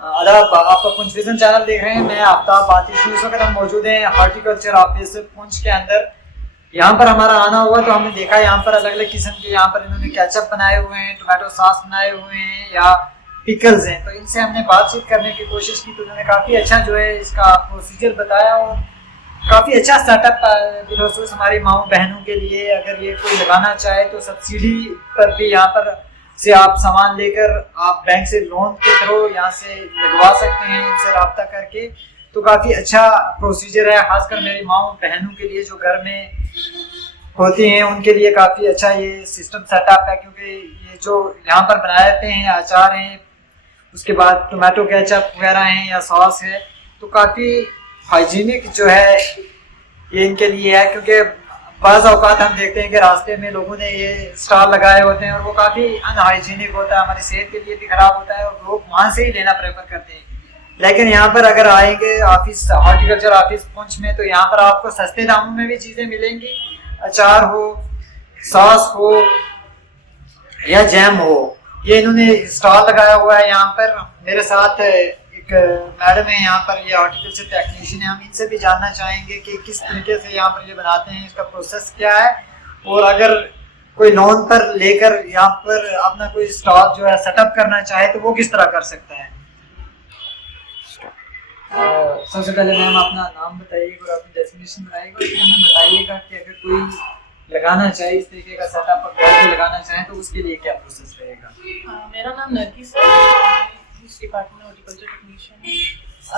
आदाब, आपका Poonch vision channel देख रहे हैं। मैं आफ्ताब आतिश। इस वक्त हम मौजूद हैं हॉर्टिकल्चर ऑफिस पुंछ के अंदर। यहाँ पर हमारा आना हुआ तो हमने देखा यहाँ पर अलग अलग किस्म के यहाँ पर इन्होंने केचप बनाए हुए हैं, टोमेटो सॉस बनाए हुए हैं या पिकल्स हैं। तो इनसे हमने बातचीत करने की कोशिश की तो उन्होंने काफ़ी अच्छा जो है इसका प्रोसीजर बताया और काफ़ी अच्छा सेटअप बिलखसूस हमारी माओ बहनों के लिए। अगर ये कोई लगाना चाहे तो सब्सिडी पर भी यहाँ पर से आप सामान लेकर आप बैंक से लोन के थ्रू यहाँ से लगवा सकते हैं इनसे रब्ता करके। तो काफ़ी अच्छा प्रोसीजर है, खासकर मेरी माओ बहनों के लिए जो घर में होती हैं उनके लिए काफ़ी अच्छा ये सिस्टम सेटअप है। क्योंकि ये जो यहाँ पर बनाते हैं अचार हैं, उसके बाद टोमेटो केचप वगैरह हैं या सॉस है, तो काफ़ी हाइजीनिक जो है ये इनके लिए है। क्योंकि बाज़ औक़ात हम देखते हैं कि रास्ते में लोगों ने ये स्टॉल लगाए होते हैं और वो काफ़ी अनहाइजीनिक होता है, हमारी सेहत के लिए भी ख़राब होता है और लोग वहाँ से ही लेना प्रेफर करते हैं। लेकिन यहाँ पर अगर आएंगे ऑफिस हॉर्टिकल्चर ऑफिस पुंछ में तो यहाँ पर आपको सस्ते दामों में भी चीज़ें मिलेंगी। अचार हो, सॉस हो या जैम हो, ये इन्होंने स्टॉल लगाया हुआ है। यहाँ पर मेरे साथ एक मैडम है यहाँ पर, ये हॉर्टिकल्चर टेक्नीशियन है। हम इनसे भी जानना चाहेंगे कि किस तरीके से यहाँ पर ये बनाते हैं, इसका प्रोसेस क्या है और अगर कोई लोन पर लेकर यहाँ पर अपना कोई स्टॉल जो है सेटअप करना चाहे तो वो किस तरह कर सकता है। सबसे पहले मैम अपना नाम बताइएगा और अपनी डेस्टिनेशन बताइएगा और फिर हमें बताइएगा कि अगर कोई लगाना चाहे इस तरीके का सेटअप और घर पे लगाना चाहे तो उसके लिए क्या प्रोसेस रहेगा। मेरा नाम नरगिस है, इस डिपार्टमेंट में हॉर्टिकल्चर टेक्नीशियन है।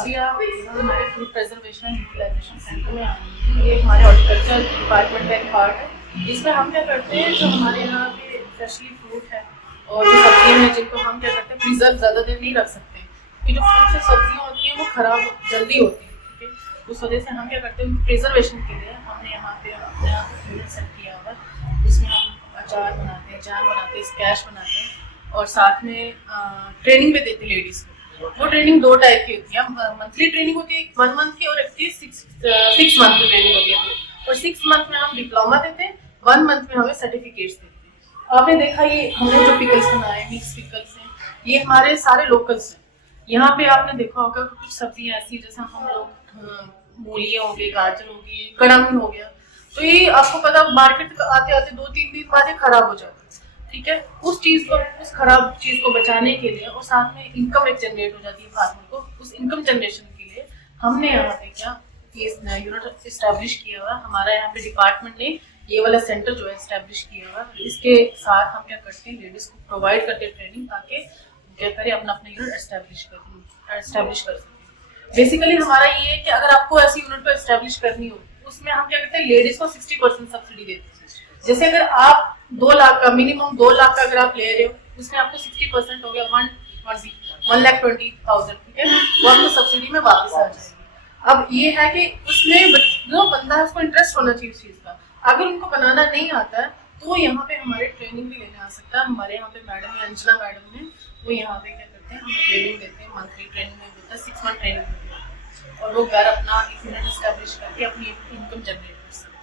अभी आप हमारे fruit preservation and utilisation centre में आएंगे। ये हमारे हॉर्टिकल्चर डिपार्टमेंट का एक पार्ट है। इसमें हम क्या करते हैं, जो हमारे यहाँ पे फ्रेशली फ्रूट है और जो सब्जियाँ हैं जिनको हम क्या करते हैं प्रिजर्व ज़्यादा देर नहीं रख सकते, कि जो फ्रूट से सब्जियाँ होती हैं वो ख़राब जल्दी होती हैं, ठीक है। उस वजह से हम क्या करते हैं प्रिजर्वेशन के लिए हमने यहाँ पे अपना यूनिट सेट किया हुआ, जिसमें हम अचार बनाते हैं, जैम बनाते हैं, स्क्वैश बनाते हैं और साथ में ट्रेनिंग भी देते हैं लेडीज़ को। वो ट्रेनिंग 2 टाइप की होती है, मंथली ट्रेनिंग होती है 1 मंथ की और एक 6 मंथ की ट्रेनिंग होती है। और 6 मंथ में हम डिप्लोमा देते हैं, 1 मंथ में हमें सर्टिफिकेट्स देते हैं। आपने देखा ये हमने जो पिकल्स बनाए, मिक्स पिकल्स हैं, ये हमारे सारे लोकल्स हैं। यहाँ पे आपने देखा होगा कि कुछ सब्जियाँ ऐसी जैसे हम लोग मूली हो गई, गाजर हो गई, कड़म हो गया, तो ये आपको पता मार्केट आते आते 2-3 दिन बाद ये खराब हो जाता है, ठीक है। उस चीज़ को, उस खराब चीज़ को बचाने के लिए और साथ में इनकम एक जनरेट हो जाती है फार्मर को, उस इनकम जनरेशन के लिए हमने यहाँ पे क्या ये यूनिट इस्टेब्लिश किया हुआ। हमारा यहाँ पे डिपार्टमेंट ने ये वाला सेंटर जो है इस्टेब्लिश किया हुआ। इसके साथ हम क्या करते हैं, लेडीज़ को प्रोवाइड करते हैं ट्रेनिंग, ताकि क्या करें अपना यूनिट एस्टेब्लिश कर सकें। बेसिकली हमारा ये है कि अगर आपको ऐसी यूनिट को एस्टेब्लिश करनी हो, उसमें हम क्या करते हैं लेडीज को 60% सब्सिडी देते हैं। जैसे अगर आप 2 लाख का मिनिमम 2 लाख का अगर आप ले रहे हो, उसमें आपको 60% हो गया 1,20,000, ठीक है, वो आपको सब्सिडी में वापस आ जाएगी। अब ये है कि उसमें जो बंदा है उसको इंटरेस्ट होना चाहिए उस चीज़ का। अगर उनको बनाना नहीं आता है तो यहाँ पे हमारे ट्रेनिंग भी लेने आ सकता है। हमारे यहाँ पे मैडम है अंजना मैडम ने, वो यहाँ पे क्या करते हैं, हमें ट्रेनिंग देते हैं, मंथली ट्रेनिंग में होता है, 6 मंथ ट्रेनिंग में होता है और वो घर अपना एक यूनिट एस्टेब्लिश करके अपनी इनकम जनरेट कर सकते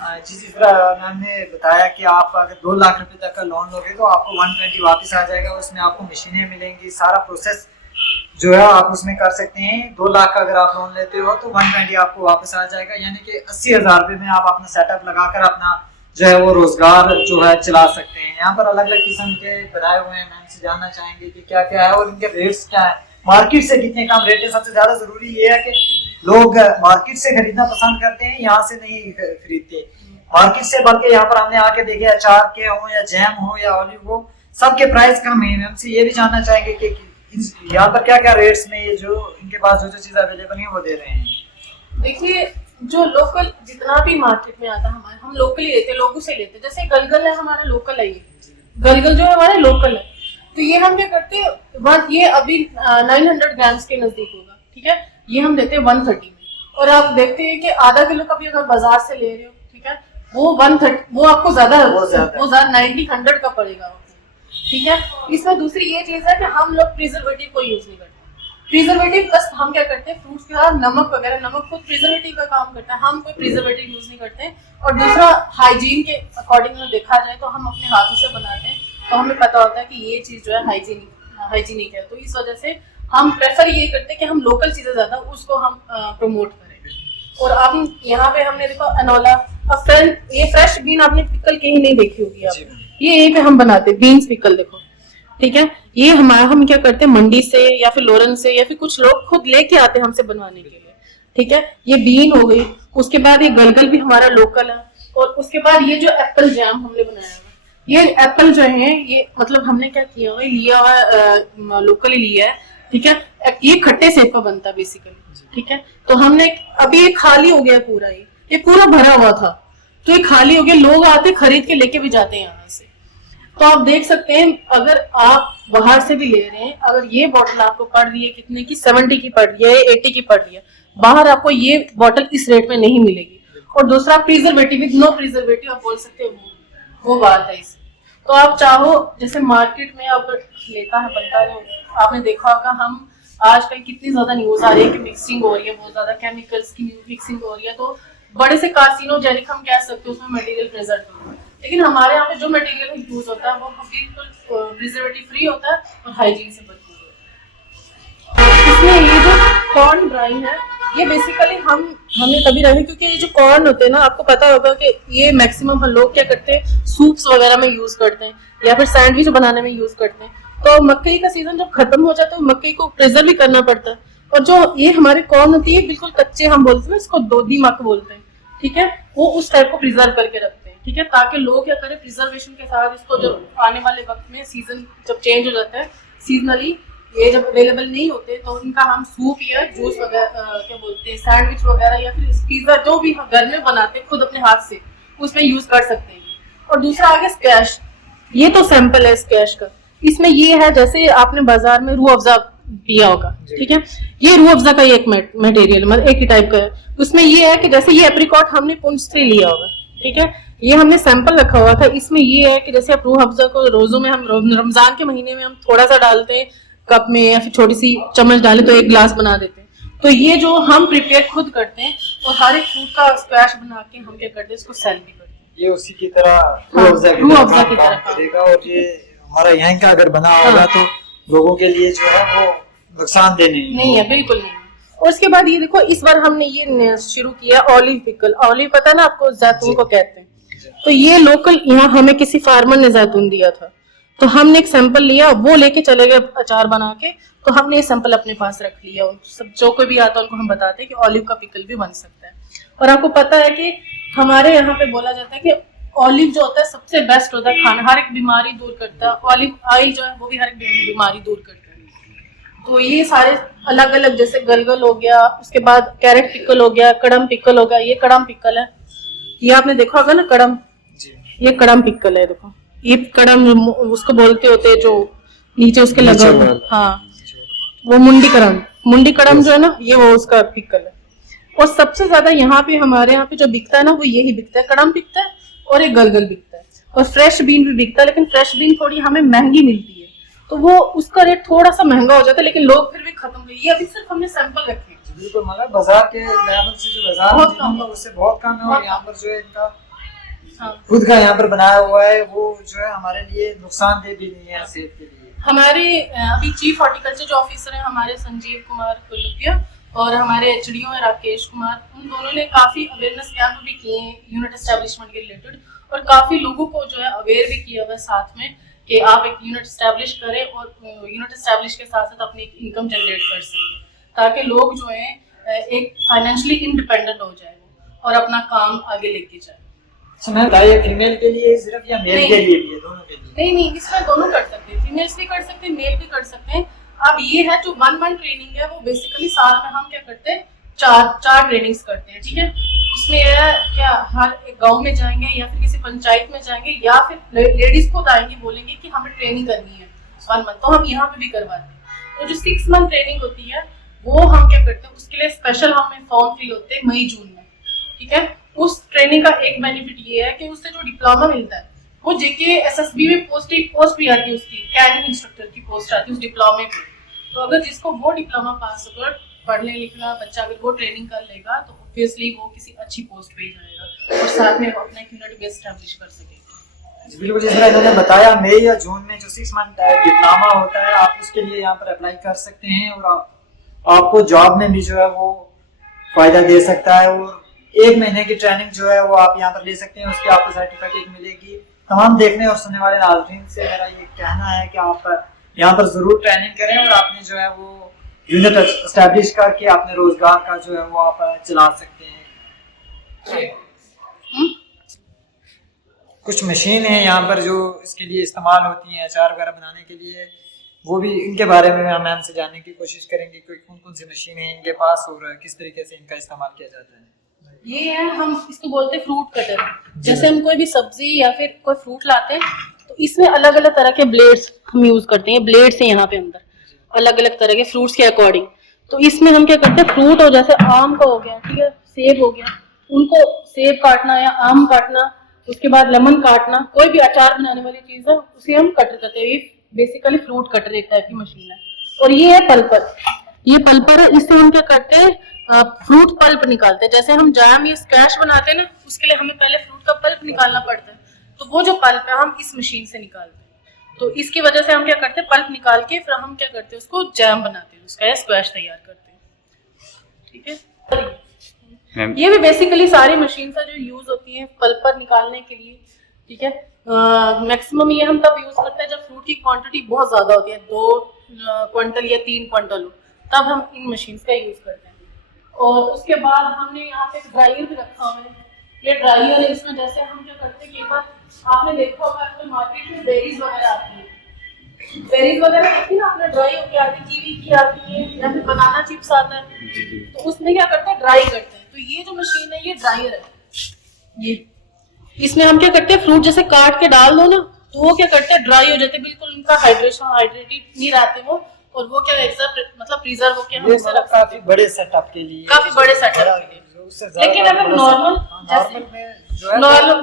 हैं। जिस तरह मैम ने बताया कि आप अगर 2 लाख रुपए तक का लोन लोगे तो आपको 120 वापस आ जाएगा, उसमें आपको मशीनें मिलेंगी, सारा प्रोसेस जो है आप उसमें कर सकते हैं। 2 लाख का अगर आप लोन लेते हो तो 120 आपको वापस आ जाएगा, यानी कि 80,000 रुपये में आप अपना सेटअप लगाकर अपना जो है वो रोजगार जो है चला सकते हैं। यहाँ पर अलग अलग किस्म के बनाए हुए हैं, मैम से जानना चाहेंगे कि क्या क्या है और इनके रेट्स क्या है, मार्केट से कितने कम रेट है। सबसे ज्यादा जरूरी ये है कि लोग मार्केट से खरीदना पसंद करते हैं, यहाँ से नहीं खरीदते मार्केट से, बल्कि यहाँ पर हमने आके देखे अचार के हो या जैम हो या ऑलिव हो, सबके प्राइस कम है। मैम से ये भी जानना चाहेंगे कि यहाँ पर क्या क्या रेट्स में ये जो इनके पास जो चीज़ अवेलेबल है वो दे रहे हैं। देखिए, जो लोकल जितना भी मार्केट में आता है हमारे, हम लोकली लेते हैं, लोगों से लेते हैं। जैसे गलगल है हमारा लोकल है, ये गलगल जो है हमारा लोकल है, तो ये हम क्या करते हैं, ये अभी 900 ग्राम्स के नजदीक होगा, ठीक है, ये हम देते हैं 130 में। और आप देखते हैं कि आधा किलो का भी अगर बाजार से ले रहे हो, ठीक है, वो 130, वो आपको ज्यादा 90-100 का पड़ेगा आपको, ठीक है। इसमें दूसरी ये चीज है कि हम लोग प्रिजर्वेटिव को यूज नहीं करते। प्रिजर्वेटिव बस हम क्या करते हैं फ्रूट्स के साथ नमक वगैरह, नमक खुद प्रिजर्वेटिव का काम करता है, हम कोई प्रिजर्वेटिव यूज नहीं करते। और दूसरा, हाइजीन के अकॉर्डिंग देखा जाए तो हम अपने हाथों से बनाते हैं, तो हमें पता होता है कि ये चीज जो है हाइजीनिक है, तो इस वजह से हम प्रेफर ये करते हैं कि हम लोकल चीजें ज्यादा उसको हम प्रमोट करें। और अब यहाँ पे हमने देखो अनोला, अब ये फ्रेश बीन आपने पिकल कहीं नहीं देखी होगी आप, ये यहीं पे हम बनाते हैं बीन्स पिकल, देखो ठीक है। ये हम क्या करते हैं मंडी से या फिर लोरन से या फिर कुछ लोग खुद लेके आते हैं हमसे बनवाने के लिए, ठीक है। ये बीन हो गई, उसके बाद ये गलगल भी हमारा लोकल है, और उसके बाद ये जो एप्पल जैम हमने बनाया हुआ, ये एप्पल जो है ये मतलब हमने क्या किया हुआ लिया हुआ लोकली लिया है, ठीक है। ये खट्टे सेब का बनता है बेसिकली, ठीक है। तो हमने अभी ये खाली हो गया पूरा, ये पूरा भरा हुआ था तो ये खाली हो गया, लोग आते खरीद के लेके भी जाते हैं यहाँ से। तो आप देख सकते हैं अगर आप बाहर से भी ले रहे हैं, अगर ये बोतल आपको पड़ रही है कितने की, 70 की पड़ रही है, 80 की पड़ रही है, बाहर आपको ये बोतल इस रेट में नहीं मिलेगी। और दूसरा प्रिजर्वेटिव विद नो प्रिजर्वेटिव आप बोल सकते हो, वो बात है इसे। तो आप चाहो जैसे मार्केट में अब लेता है बनता है, आपने देखा होगा हम आजकल कितनी ज्यादा न्यूज आ रही है कि मिक्सिंग हो रही है, बहुत ज्यादा केमिकल्स की मिक्सिंग हो रही है, तो बड़े से कार्सिनोजेनिक हम कह सकते हैं उसमें मटेरियल प्रेजेंट होता है। लेकिन हमारे यहाँ पे जो मटेरियल यूज होता है वो बिल्कुल प्रिजर्वेटिव फ्री होता है और हाइजीन से भरपूर होता है। इसमें ये जो कॉर्न ब्राइन है ये बेसिकली हमने तभी रखे क्योंकि ये जो कॉर्न होते हैं ना, आपको पता होगा कि ये मैक्सिमम हम लोग क्या करते हैं सूप्स वगैरह में यूज करते हैं या फिर सैंडविच बनाने में यूज करते हैं। तो मकई का सीजन जब खत्म हो जाता है तो मकई को प्रिजर्व भी करना पड़ता है, और जो ये हमारे कॉर्न होती है बिल्कुल कच्चे, हम बोलते हैं इसको दोधी मक बोलते हैं, ठीक है, वो उस टाइप को प्रिजर्व करके रखते हैं, ठीक है, ताकि लोग क्या करें प्रिजर्वेशन के साथ इसको जब आने वाले वक्त में सीजन जब चेंज हो जाता है सीजनली ये जब अवेलेबल नहीं होते तो इनका हम सूप या जूस वगैरह क्या बोलते हैं सैंडविच वगैरह या फिर पिज्जा जो भी हम घर में बनाते हैं खुद अपने हाथ से उसमें यूज कर सकते हैं। और दूसरा आगे स्क्वैश, ये तो सैंपल है स्क्वैश का। इसमें ये है जैसे आपने बाजार में रूह अफ़ज़ा पिया होगा, ठीक है, ये रूह अफ़ज़ा का एक मटेरियल मतलब एक ही टाइप का है। उसमें ये है कि जैसे ये एप्रिकॉट हमने पुंछ से लिया होगा, ठीक है, ये हमने सैंपल रखा हुआ था। इसमें ये है कि जैसे आप रूह अफ़ज़ा को रोजों में हम रमजान के महीने में हम थोड़ा सा डालते हैं कप में या फिर छोटी सी चम्मच डाले तो एक गिलास बना देते हैं। तो ये जो हम प्रिपेयर खुद करते हैं और हर एक फ्रूट का स्क्वैश बना के हम क्या करते हैं इसको सेल भी करते हैं। ये उसी की तरह रूह अफ़ज़ा की तरह काम करेगा, और ये हमारा यहाँ का अगर बना होगा तो लोगों के लिए जो है वो नुकसानदेह नहीं है, बिल्कुल नहीं। और उसके बाद ये देखो इस बार हमने ये शुरू किया ऑलिव पिकल। ऑलिव पता है ना आपको, जैतून को कहते हैं। तो ये लोकल यहाँ हमें किसी फार्मर ने जैतून दिया था, तो हमने एक सैंपल लिया, वो लेके चले गए अचार बना के, तो हमने ये सैंपल अपने पास रख लिया। सब जो कोई भी आता है उनको हम बताते हैं कि ऑलिव का पिकल भी बन सकता है। और आपको पता है कि हमारे यहाँ पे बोला जाता है कि ऑलिव जो होता है सबसे बेस्ट होता है खाना, हर एक बीमारी दूर करता है। ऑलिव ऑयल जो है वो भी हर एक बीमारी दूर करता है। तो ये सारे अलग अलग जैसे गलगल हो गया, उसके बाद कैरेट पिकल हो गया, कड़म पिकल हो गया, ये कड़म पिकल है, ये आपने देखा होगा ना कड़म, ये कड़म पिकल है। देखो ये कड़म उसको बोलते होते हैं जो नीचे उसके लगा हुआ, हाँ वो मुंडी कड़म जो है ना ये वो उसका पिकल है। और सबसे ज्यादा यहाँ पे हमारे यहाँ पे जो बिकता है ना वो यही बिकता है, कड़म बिकता है और एक गलगल बिकता है, और फ्रेश बीन भी बिकता है। लेकिन फ्रेश बीन थोड़ी हमें महंगी मिलती है तो वो उसका रेट थोड़ा सा महंगा हो जाता है, लेकिन लोग फिर भी खत्म हुए। ये अभी सिर्फ हमने सैंपल रखे हैं, बिल्कुल मतलब बाजार के लेवल से जो बाजार बहुत कम है उससे बहुत कम है। और यहाँ पर जो है इनका खुद का यहाँ पर बनाया हुआ है वो जो है हमारे लिए नुकसानदेह भी नहीं है सेहत के लिए। हमारे अभी चीफ हॉर्टिकल्चर जो ऑफिसर है हमारे संजीव कुमार कुलुपिया और हमारे एचडीओ है राकेश कुमार, उन दोनों ने काफी अवेयरनेस कैंप भी किए हैं यूनिट एस्टेब्लिशमेंट के रिलेटेड, और काफी लोगों को जो है अवेयर भी किया हुआ है साथ में कि आप एक यूनिट एस्टेब्लिश करें और यूनिट एस्टेब्लिश के साथ साथ अपनी इनकम जनरेट कर सकें, ताकि लोग जो है एक फाइनेंशियली इंडिपेंडेंट हो जाए और अपना काम आगे लेके जाए। बताइए फीमेल के लिए सिर्फ या मेल के लिए भी है, दोनों के लिए? नहीं, इसमें दोनों कर सकते हैं, फीमेल्स भी कर सकते हैं, मेल भी कर सकते हैं। अब ये है जो 1 मंथ ट्रेनिंग है वो बेसिकली साल में हम क्या करते हैं चार ट्रेनिंग्स करते हैं, ठीक है। उसमें क्या हर एक गांव में जाएंगे या फिर किसी पंचायत में जाएंगे या फिर लेडीज खुद आएंगी बोलेंगे कि हमें ट्रेनिंग करनी है 1 मंथ, तो हम यहाँ पे भी करवाते हैं। तो जो 6 मंथ ट्रेनिंग होती है वो हम क्या करते हैं उसके लिए स्पेशल हमें फॉर्म फिल होते हैं मई जून में, ठीक है। उस ट्रेनिंग का एक बेनिफिट ये है कि उससे जो डिप्लोमा मिलता है वो जेके एसएसबी में पोस्ट भी आती है, उसकी कैनिंग इंस्ट्रक्टर की पोस्ट आती है उस डिप्लोमे में। तो अगर जिसको वो डिप्लोमा पास होकर पढ़ने लिखना बच्चा अगर वो ट्रेनिंग कर लेगा तो ऑब्वियसली वो किसी अच्छी पोस्ट पे जाएगा और साथ में अपना एक यूनिट भी एस्टैब्लिश कर सकेगा। बिल्कुल, जिस तरह इन्होंने बताया मई या जून में जो 6 मंथ डिप्लोमा होता है आप उसके लिए यहाँ पर अप्लाई कर सकते हैं और आपको जॉब में भी जो है वो फायदा दे सकता है। और 1 महीने की ट्रेनिंग जो है वो आप यहाँ पर ले सकते हैं, उसकी आपको सर्टिफिकेट मिलेगी। तमाम देखने और सुनने वाले नाज़रीन से मेरा ये कहना है कि आप यहाँ पर ज़रूर ट्रेनिंग करें और आपने जो है वो यूनिट एस्टैब्लिश करके अपने रोजगार का जो है वो आप चला सकते हैं। कुछ मशीन है यहाँ पर जो इसके लिए इस्तेमाल होती हैं अचार वगैरह बनाने के लिए, वो भी इनके बारे में हम मैम से जानने की कोशिश करेंगे कि कौन कौन सी मशीन है इनके पास और किस तरीके से इनका इस्तेमाल किया जाता है। ये है, हम इसको बोलते हैं फ्रूट कटर। जैसे हम कोई भी सब्जी या फिर कोई फ्रूट लाते हैं तो इसमें अलग अलग तरह के ब्लेड्स हम यूज करते हैं। ब्लेड्स है यहाँ पे अंदर अलग अलग तरह के फ्रूट्स के अकॉर्डिंग। तो इसमें हम क्या करते हैं, फ्रूट और जैसे आम का हो गया, ठीक है, सेब हो गया, उनको सेब काटना या आम काटना, उसके बाद लेमन काटना, कोई भी अचार बनाने वाली चीज है उसे हम कटर करते हैं। ये बेसिकली फ्रूट कटर एक टाइप की मशीन है। और ये है पल्पर। ये पल्पर है, इससे हम क्या करते हैं, फ्रूट पल्प निकालते हैं। जैसे हम जैम या स्क्वैश बनाते हैं ना, उसके लिए हमें पहले फ्रूट का पल्प निकालना पड़ता है। तो वो जो पल्प है हम इस मशीन से निकालते हैं। तो इसकी वजह से हम क्या करते हैं, पल्प निकाल के फिर हम क्या करते हैं, उसको जैम बनाते हैं, उसका स्क्वैश तैयार करते हैं। ठीक है, ये भी बेसिकली सारी मशीन जो यूज होती है पल्पर निकालने के लिए। ठीक है, मैक्सिमम ये हम तब यूज करते हैं जब फ्रूट की क्वांटिटी बहुत ज्यादा होती है, 2 क्विंटल या 3 क्विंटल हो, तब हम इन मशीन का यूज करते हैं। और उसके बाद हमने यहाँ पे ड्रायर भी रखा हुआ है। ये ड्रायर है, इसमें जैसे हम क्या करते हैं, कई बार आपने देखा होगा आपके मार्केट में बेरीज वगैरह आती है, बेरीज वगैरह देखी ना आपने, ड्राई होके आती है, कीवी की आती है, या फिर बनाना चिप्स आता है, तो उसमें क्या करते हैं, ड्राई करते हैं। तो ये जो मशीन है ये ड्रायर है। ये इसमें हम क्या करते हैं, फ्रूट जैसे काट के डाल दो ना, तो वो क्या करते हैं, ड्राई हो जाते हैं, बिल्कुल उनका हाइड्रेटेड नहीं रहते वो, और वो क्या मतलब प्रिजर्व होके हम उसे रख काफी बड़े सेटअप के लिए, काफी बड़े सेटअप के लिए। लेकिन अगर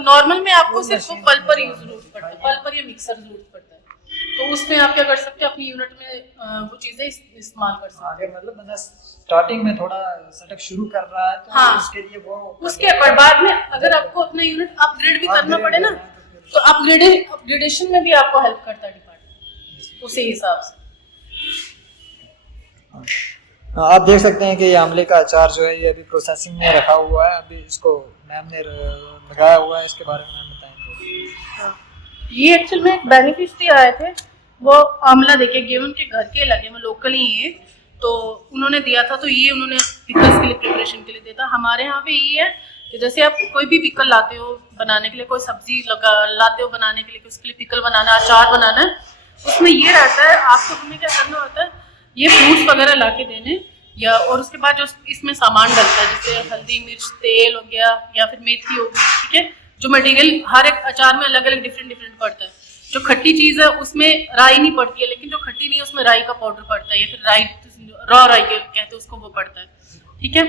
नॉर्मल में आपको सिर्फ पल्पर यूज जरूरत पड़ता है, पल्पर या मिक्सर जरूरत पड़ता है। तो उसमें आप क्या कर सकते हैं, अपनी यूनिट में वो चीजें इस्तेमाल कर सकते हैं। अगर मतलब बंदा स्टार्टिंग में थोड़ा सेटअप शुरू कर रहा है तो हाँ, उसके लिए वो उसके बाद में अगर आपको अपना यूनिट अपग्रेड भी करना पड़े ना, तो अपग्रेडेशन में भी आपको हेल्प करता है डिपार्टमेंट उसी हिसाब से। आप देख सकते हैं कि ये आंवले का अचार जो है ये अभी प्रोसेसिंग में रखा हुआ है, अभी इसको मैम ने लगाया हुआ है, इसके बारे में मैम बताएंगे। ये एक्चुअल में बेनिफिशियरी आए थे, वो आंवला देके गए, उनके घर के लगे में लोकल ही है, तो उन्होंने दिया था। तो ये उन्होंने पिकल्स के लिए प्रिपरेशन के लिए दिया था। हमारे यहाँ पे ये है कि जैसे आप कोई भी पिकल लाते हो बनाने के लिए, कोई सब्जी लाते हो बनाने के लिए, उसके लिए पिकल बनाना, अचार बनाना है, उसमें ये रहता है आपको, हमें क्या करना होता है, ये फ्रूट्स वगैरह ला के देने, या और उसके बाद जो इसमें सामान डलता है, जैसे हल्दी मिर्च तेल हो गया या फिर मेथी हो गई, ठीक है, जो मटेरियल हर एक अचार में अलग अलग डिफरेंट पड़ता है। जो खट्टी चीज़ है उसमें राई नहीं पड़ती है, लेकिन जो खट्टी नहीं है उसमें राई का पाउडर पड़ता है, या फिर राई रॉ राई कहते हैं उसको, वो पड़ता है। ठीक है,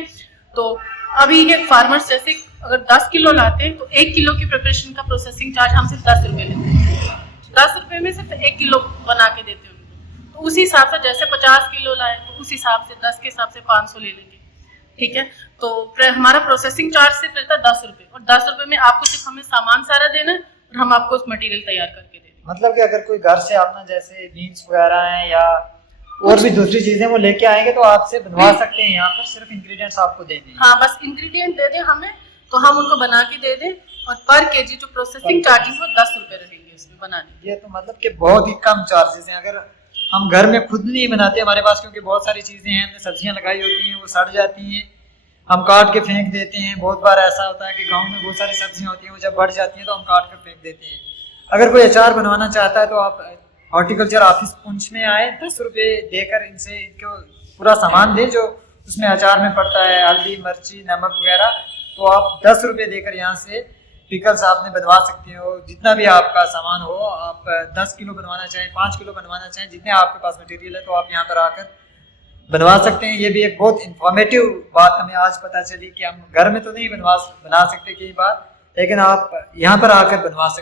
तो अभी ये फार्मर्स जैसे अगर 10 किलो लाते हैं तो 1 किलो की प्रिपरेशन का प्रोसेसिंग चार्ज हम सिर्फ 10 रुपये लेते हैं। 10 रुपये में सिर्फ 1 किलो बना के देते हैं उनको। तो उसी हिसाब से जैसे 50 किलो लाए तो उस हिसाब से 10 के हिसाब से 500 ले लेंगे। ठीक है, तो हमारा प्रोसेसिंग चार्ज सिर्फ रहता है 10 रुपये, और 10 रुपये में आपको सिर्फ हमें सामान सारा देना है और हम आपको उस मटेरियल तैयार करके देंगे। मतलब कि अगर कोई घर से अपना जैसे बीन्स वगैरह हैं या और भी दूसरी चीजें वो लेके आएंगे तो आपसे बनवा सकते हैं, यहाँ पर सिर्फ इंग्रेडिएंट्स आपको दे दें। हाँ, बस इंग्रेडिएंट दे दें हमें, तो हम उनको बना के दे दें, और पर केजी जो प्रोसेसिंग चार्जेस वो 10 रुपये रहेंगे उसमें बनाने। ये तो मतलब कि बहुत ही कम चार्जेस हैं। अगर हम घर में खुद नहीं बनाते हमारे पास, क्योंकि बहुत सारी चीजें हैं, हमने सब्जियां लगाई होती हैं, वो सड़ जाती हैं, हम काट के फेंक देते हैं। बहुत बार ऐसा होता है कि गाँव में बहुत सारी सब्जियां होती हैं, वो जब बढ़ जाती हैं तो हम काट कर फेंक देते हैं। अगर कोई अचार बनवाना चाहता है तो आप हॉर्टिकल्चर ऑफिस पुंछ में आए, 10 रुपये देकर इनसे इनको पूरा सामान दें जो उसमें अचार में पड़ता है, हल्दी मिर्ची नमक वगैरह, तो आप 10 रुपये देकर यहाँ से पिकल्स आपने बनवा सकते हो। जितना भी आपका सामान हो, आप 10 किलो बनवाना चाहें, 5 किलो बनवाना चाहें, जितने आपके पास मटेरियल है तो आप यहाँ पर आकर बनवा सकते हैं। ये भी एक बहुत इंफॉर्मेटिव बात हमें आज पता चली कि हम घर में तो नहीं बना सकते कई बार, लेकिन आप यहाँ पर आकर बनवा सकते हैं।